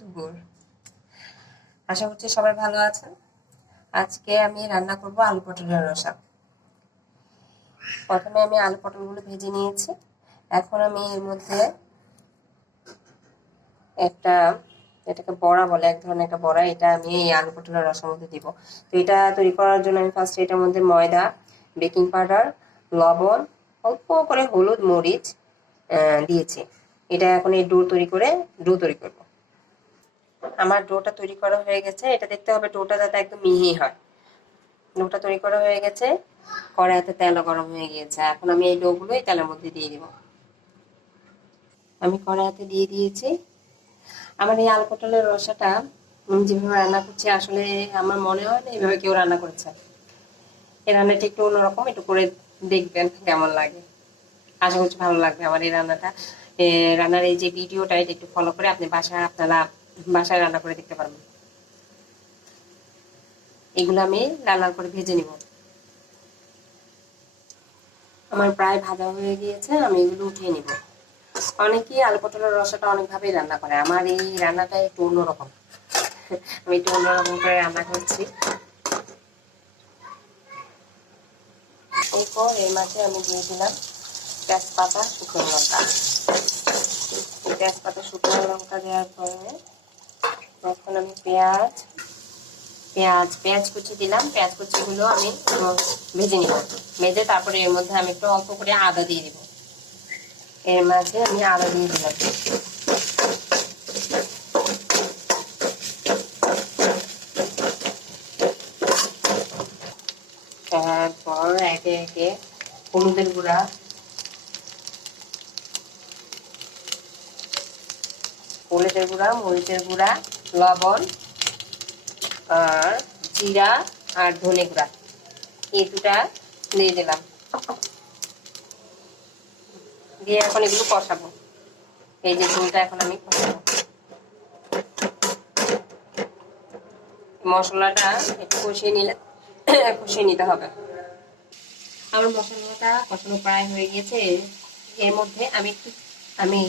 দুপুর। আশা করছি সবাই ভালো আছেন। আজকে আমি রান্না করব আলু পটলের রসা। প্রথমে আমি আলু পটলগুলো ভেজে নিয়েছি। এখন আমি এর মধ্যে একটা, এটাকে বড়া বলে, এক ধরনের একটা বড়া, এটা আমি এই আলু পটলের রসের মধ্যে দিব। তো এটা তৈরি করার জন্য আমি ফার্স্টে এটার মধ্যে ময়দা বেকিং পাউডার লবণ, অল্প করে হলুদ, মরিচ দিয়েছি। এটা এখন এই ডো তৈরি করে ডো তৈরি করব। আমার ডোটা তৈরি করা হয়ে গেছে, এটা দেখতে হবে ডোটা যাতে একদম মিহি হয়। ডোটা তৈরি করা হয়ে গেছে, কড়াইতে তেল গরম হয়ে গিয়েছে। এখন আমি এই ডোগুলো এই তেলের মধ্যে দিয়ে দিব। আমি কড়াইতে দিয়ে দিয়েছি। আমার এই আলু পটলের রসাটা আমি যেভাবে রান্না করছি, আসলে আমার মনে হয় না এইভাবে কেউ রান্না করেছে। এই রান্নাটা একটু অন্যরকম, একটু করে দেখবেন কেমন লাগে। আশা করছি ভালো লাগবে আমার এই রান্নাটা। রান্নার এই যে ভিডিওটা, এটা একটু ফলো করে আপনি বাসায় আপনারা বাসায় রান্না করে দেখতে পারবেন এগুলো আমি লাল করে ভেজে নিব। আমার প্রায় ভাজা হয়ে গিয়েছে, আমি এগুলো উঠিয়ে নিব। অনেকেই আলু পটলের রসাটা অনেকভাবেই রান্না করে, আমার এই রান্নাটা একটু অন্যরকম। আমি একটু অন্যরকম করে রান্না করছি। এরপর এর মাঝে আমি দিয়ে দিলাম তেজপাতা, শুকনো লঙ্কা। তেজপাতা, শুকনো লঙ্কা দেওয়ার পরে এখন পেঁয়াজ। পেঁয়াজ পেঁয়াজ কুচি দিলাম। পেঁয়াজ কুচিগুলো আমি ভেজে নিব। ভেজে তারপরে এর মধ্যে আমি একটু অল্প করে আদা দিয়ে দিব। এর মাঝে আমি আদা দিয়ে দিলাম। তারপর একে একে হলুদের গুঁড়া। হলুদের গুঁড়া, মরিচের গুঁড়া। লবণ আর জিরা আর ধনে গুঁড়া। এই দুটা দিয়ে দিলাম। দিয়ে এখন এগুলো কষাবো। এই যে ঝোলটা এখন আমি মশলাটা একটু কষিয়ে নিলে, কষিয়ে নিতে হবে। আমার মশলাটা কষানো প্রায় হয়ে গিয়েছে। এর মধ্যে আমি একটু, আমি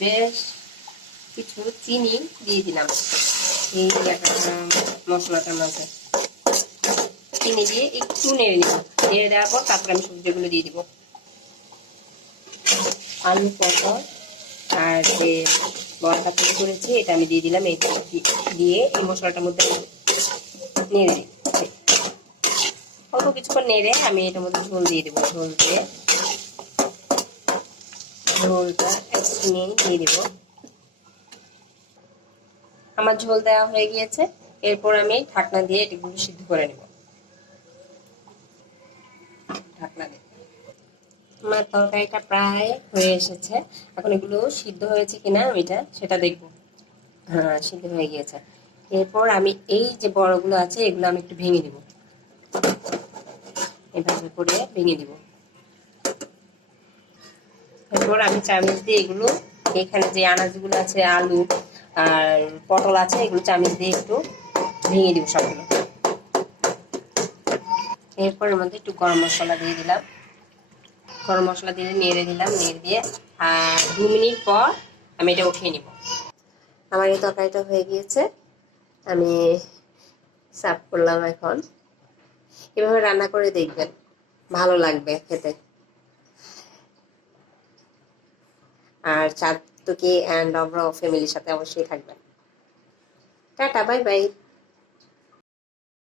বেশ কিছু চিনি দিয়ে দিলাম। এই মশলাটার মাঝে। চিনি দিয়ে একটু নেড়ে নিব। নেড়ে দেওয়ার পর তারপরে আমি সবজিগুলো দিয়ে দিব। আলু পটল আর যে বড়াটা তৈরি করেছি, এটা আমি দিয়ে দিলাম। এই দিয়ে এই মশলাটার মধ্যে নেড়ে দিচ্ছি অল্প কিছুক্ষণ নেড়ে আমি এটার মধ্যে ঝোল দিয়ে দেবো। ঝোল দিয়ে ঝোলটা নিয়ে দিয়ে দেবো। আমার ঝোল দেওয়া হয়ে গিয়েছে। এরপর আমি ঢাকনা দিয়ে এগুলো সিদ্ধ করে নেব। ঢাকনা আমার তরকারিটা প্রায় হয়ে এসেছে। এখন এগুলো সিদ্ধ হয়েছে কিনা ওইটা সেটা দেখব। হ্যাঁ সিদ্ধ হয়ে গিয়েছে। এরপর আমি এই যে বড়গুলো আছে, এগুলো আমি একটু ভেঙে দিব এভাবে করে ভেঙে দিব এরপর আমি চামচ দিয়ে এগুলো, এখানে যে আনাজগুলো আছে, আলু আর পটল আছে, এগুলো চামচ দিয়ে একটু ভেঙে দিব সবগুলো। এরপর এর মধ্যে একটু গরম মশলা দিয়ে দিলাম। গরম মশলা দিয়ে নেড়ে দিলাম, নেড়ে দিয়ে আর দু মিনিট পর আমি এটা উঠিয়ে নিব। আমার এই তরকারিটা হয়ে গিয়েছে, আমি সার্ভ করলাম এখন। এভাবে রান্না করে দেখবেন, ভালো লাগবে খেতে। আর চাঁদটুকি অ্যান্ড আমরা ফ্যামিলির সাথে অবশ্যই থাকবেন। Tata bye bye